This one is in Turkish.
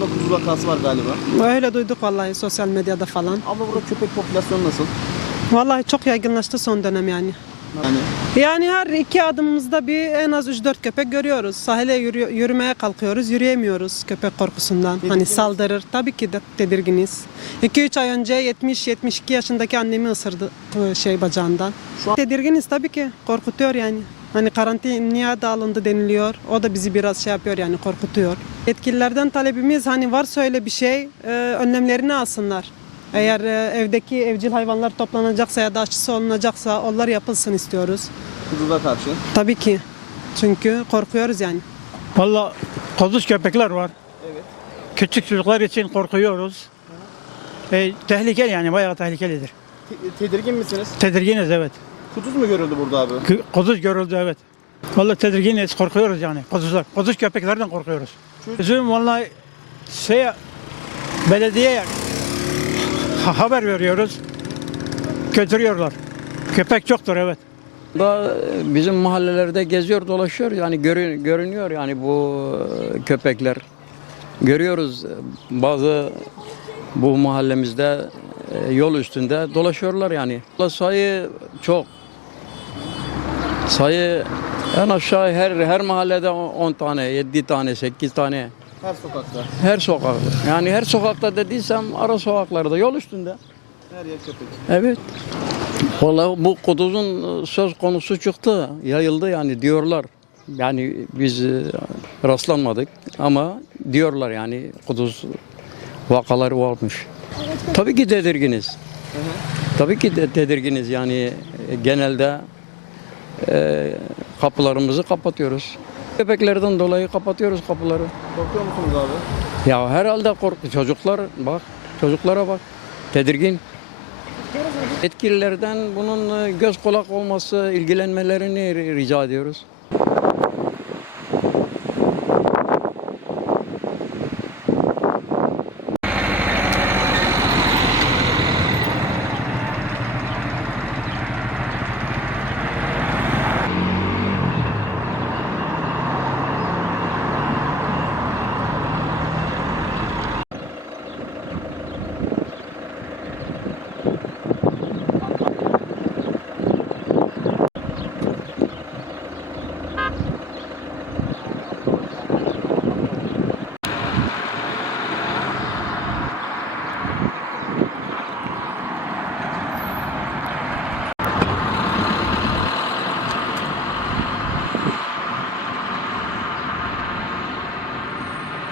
kuduz vakası var galiba. Öyle duyduk vallahi sosyal medyada falan. Abla burada köpek popülasyonu nasıl? Vallahi çok yaygınlaştı son dönem yani. Yani Yani her iki adımımızda bir en az 3-4 köpek görüyoruz. Sahile yürü- yürümeye kalkıyoruz, yürüyemiyoruz köpek korkusundan. Hani saldırır. Tabii ki de tedirginiz. 2-3 ay önce 70-72 yaşındaki annemi ısırdı e, şey bacağından. Şu an- Tedirginiz tabii ki. Korkutuyor yani. Hani karantinaya da alındı deniliyor. O da bizi biraz şey yapıyor yani korkutuyor. Yetkililerden talebimiz hani varsa öyle bir şey e, önlemlerini alsınlar. Eğer e, evdeki evcil hayvanlar toplanacaksa ya da aşısı olunacaksa onlar yapılsın istiyoruz. kuduza karşı. Tabii ki. Çünkü korkuyoruz yani. Valla kozuz köpekler var. Evet. Küçük çocuklar için korkuyoruz. E, tehlikeli yani bayağı tehlikelidir. Te- tedirgin misiniz? Tedirginiz evet. Kuduz mu görüldü burada abi? Kozuz görüldü evet. Valla tedirginiz korkuyoruz yani kozuzlar. Kozuz köpeklerden korkuyoruz. Bizim vallahi şey belediyeye ha- haber veriyoruz. Götürüyorlar. Köpek çoktur evet. Da bizim mahallelerde geziyor dolaşıyor yani görü- görünüyor yani bu e, köpekler. Görüyoruz e, bazı bu mahallemizde e, yol üstünde dolaşıyorlar yani. Sayı çok. Sayı en aşağı her her mahallede 10 tane, 7 tane, 8 tane. Her sokakta. Her sokakta. Yani her sokakta dediysem ara sokaklarda yol üstünde. Her yer köpek. Evet. Vallahi bu kuduzun e, söz konusu çıktı, yayıldı yani diyorlar. Yani biz e, rastlanmadık ama diyorlar yani kuduz vakaları olmuş. Tabii ki tedirginiz. Tabii ki de tedirginiz yani e, genelde e, kapılarımızı kapatıyoruz. Köpeklerden dolayı kapatıyoruz kapıları. Korkuyor musunuz abi? Ya herhalde korku çocuklar bak çocuklara bak tedirgin. Yetkililerden bunun e, göz kulak olması ilgilenmelerini ri- rica ediyoruz.